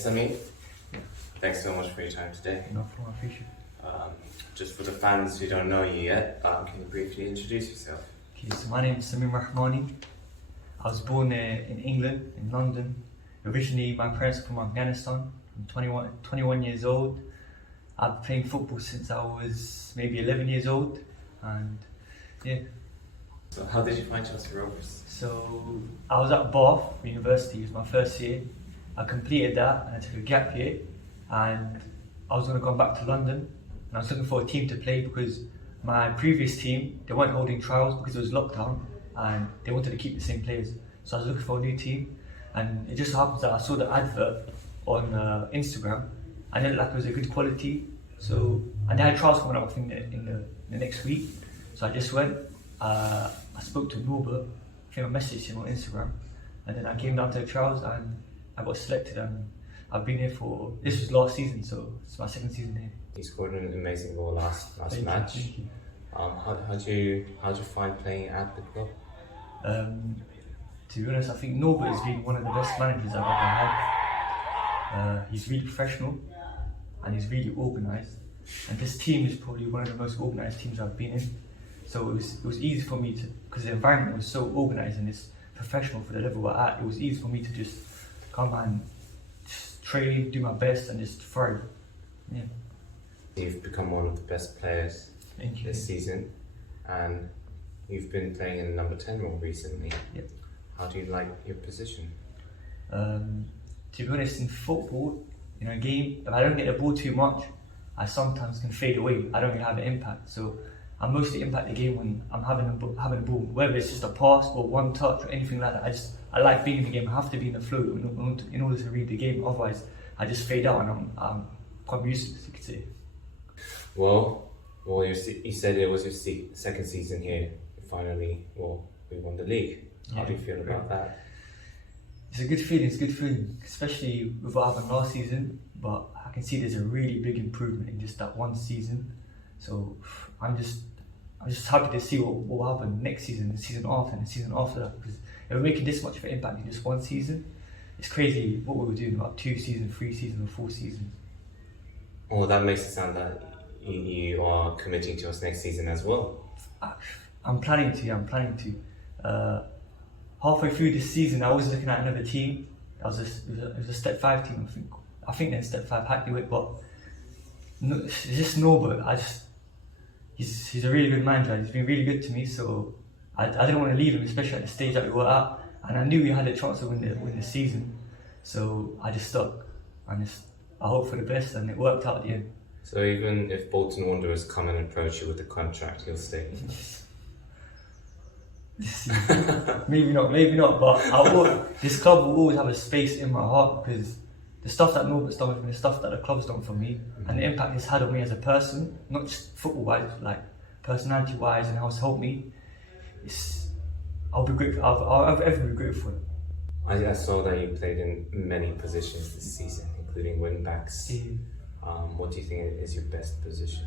Samim, thanks so much for your time today. No problem, I appreciate it. Just for the fans who don't know you yet, can you briefly introduce yourself? Okay, so my name is Samim Rahmani. I was born in England, in London. Originally, my parents are from Afghanistan. I'm 21 years old. I've been playing football since I was maybe 11 years old, and yeah. So how did you find Rovers? So I was at Bath University, it was my first year. I completed that and I took a gap year, and I was going to go back to London, and I was looking for a team to play because my previous team, they weren't holding trials because it was lockdown and they wanted to keep the same players. So I was looking for a new team, and it just happens that I saw the advert on Instagram and it looked like it was a good quality. So, and they had trials coming up I think in the next week. So I just went, I spoke to Norbert, I think I messaged him on Instagram, and then I came down to the trials and I got selected, and I've been here for, this was last season, so it's my second season here. You scored an amazing goal last Thank match. you. How'd you find playing at the club? To be honest, I think Norbert has been one of the best managers I've ever had. He's really professional and he's really organised, and this team is probably one of the most organised teams I've been in. So it was easy for me to, because the environment was so organised and it's professional for the level we're at, it was easy for me to just come and just train, do my best and just thrive. Yeah. You've become one of the best players this season, and you've been playing in the number 10 role recently. Yep. How do you like your position? To be honest, in football, in a game, if I don't get the ball too much, I sometimes can fade away. I don't really have an impact. So I mostly impact the game when I'm having the ball, whether it's just a pass or one touch or anything like that. I like being in the game. I have to be in the flow in order to read the game. Otherwise, I just fade out and I'm quite useless, you could say. Well, you said it was your second season here. Finally, we won the league. How do you feel about that? It's a good feeling, especially with what happened last season. But I can see there's a really big improvement in just that one season. So I'm just happy to see what will happen next season, the season after, and the season after that. Because if we're making this much of an impact in just one season, it's crazy what we were doing about 2 seasons, 3 seasons, or 4 seasons. Well, that makes it sound that you are committing to us next season as well. I'm planning to. Halfway through this season, I was looking at another team. It was a Step 5 team, I think then Step 5 Hackney, but it's just Norbert. He's a really good manager. He's been really good to me, so I didn't want to leave him, especially at the stage that we were at. And I knew we had a chance to win the season, so I just stuck. I hope for the best, and it worked out at the end. So even if Bolton Wanderers come and approach you with a contract, you'll stay? Maybe not, but this club will always have a space in my heart because the stuff that Norbert's done for me, the stuff that the club's done for me, and the impact it's had on me as a person, not just football-wise, like personality-wise, and how it's helped me, I'll be grateful. I'll ever be grateful for it. I saw that you played in many positions this season, including wing-backs. Yeah. What do you think is your best position?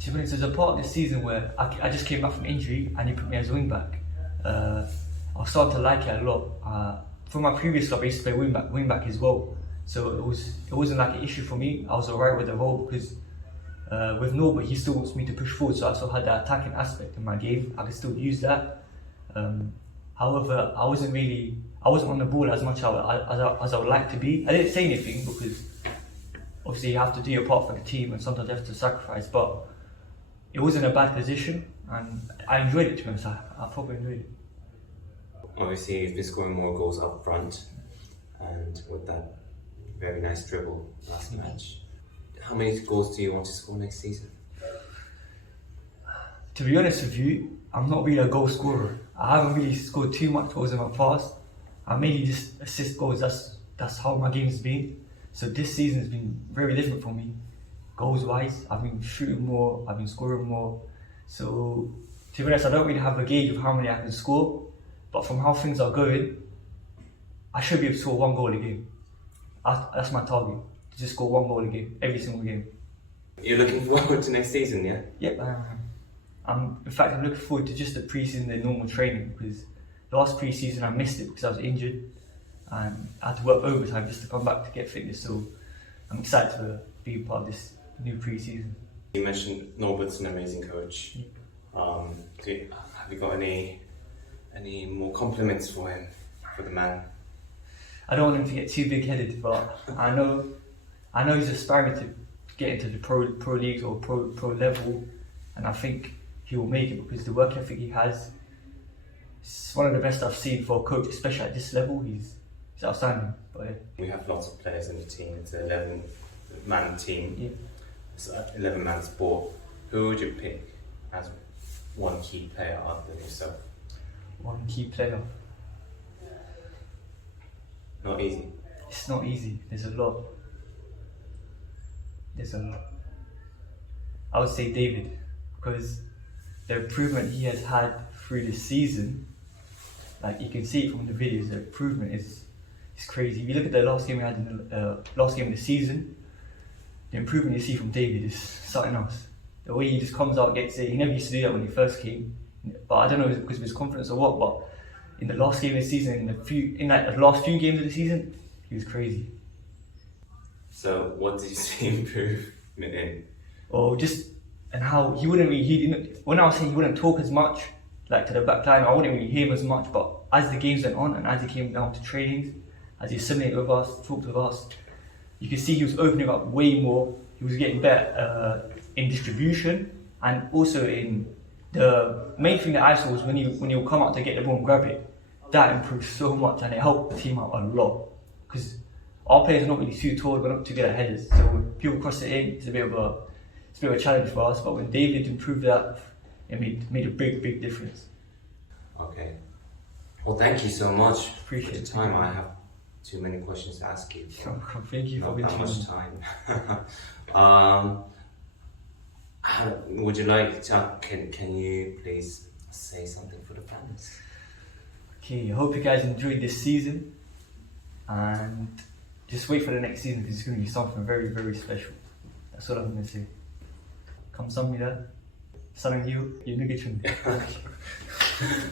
To be honest, there's a part of this season where I just came back from injury and he put me as wing back. I was starting to like it a lot. For my previous club, I used to play wing back as well, so it wasn't like an issue for me. I was alright with the role because with Norbert, he still wants me to push forward, so I still had that attacking aspect in my game. I could still use that. However, I wasn't on the ball as much as I would like to be. I didn't say anything because obviously you have to do your part for the team and sometimes you have to sacrifice, but it was in a bad position and I enjoyed it, to be honest. I probably enjoyed it. Obviously you've been scoring more goals up front, and with that very nice dribble last match. How many goals do you want to score next season? To be honest with you, I'm not really a goal scorer. I haven't really scored too much goals in my past. I mainly just assist goals, that's how my game's been. So this season has been very different for me. Goals wise, I've been shooting more, I've been scoring more. So to be honest, I don't really have a gauge of how many I can score, but from how things are going, I should be able to score 1 goal a game. That's my target, to just score 1 goal a game, every single game. You're looking forward to next season, yeah? Yep, I'm looking forward to just the pre-season, the normal training, because last pre-season I missed it because I was injured. and I had to work overtime just to come back to get fitness. So I'm excited to be part of this new pre-season. You mentioned Norbert's an amazing coach. Have you got any more compliments for him, for the man? I don't want him to get too big-headed, but I know he's aspiring to get into the pro leagues or pro level, and I think he will make it because the work ethic he has is one of the best I've seen for a coach, especially at this level. He's outstanding. But yeah. We have lots of players in the team. It's an 11-man team. Yeah. It's an 11-man sport. Who would you pick as one key player other than yourself? One key player. Not easy. It's not easy. There's a lot. I would say David, because the improvement he has had through the season, like you can see it from the videos, the improvement is crazy. If you look at the last game we had in the last game of the season, the improvement you see from David is something else. The way he just comes out, gets it. He never used to do that when he first came, but I don't know if it's because of his confidence or what. But in the last game of the season, the last few games of the season, he was crazy. So, what did you see improvement in? Or just and how he didn't. When I was saying he wouldn't talk as much, like to the back line, I wouldn't really hear him as much. But as the games went on and as he came down to trainings, as he assimilated with us, talked with us, you could see he was opening up way more. He was getting better in distribution, and also in the main thing that I saw was when he would come out to get the ball and grab it. That improved so much, and it helped the team out a lot. Because our players are not really too tall, we're not too good at headers. So when people cross it in, it's a bit of a challenge for us. But when David improved that, it made a big difference. Okay. Well, thank you so much Appreciate for the it. time. I have too many questions to ask you. Thank you for being Not that much tuned. time. Would you like to? Can you please say something for the fans? Okay, I hope you guys enjoyed this season, and just wait for the next season because it's going to be something very special. That's all I'm going to say. 감사합니다. 사랑해요. 유니게춘.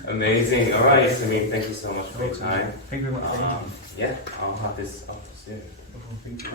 Amazing. All right, Samim, thank you so much for your time. Thank you very much. Yeah, I'll have this up soon. Thank you.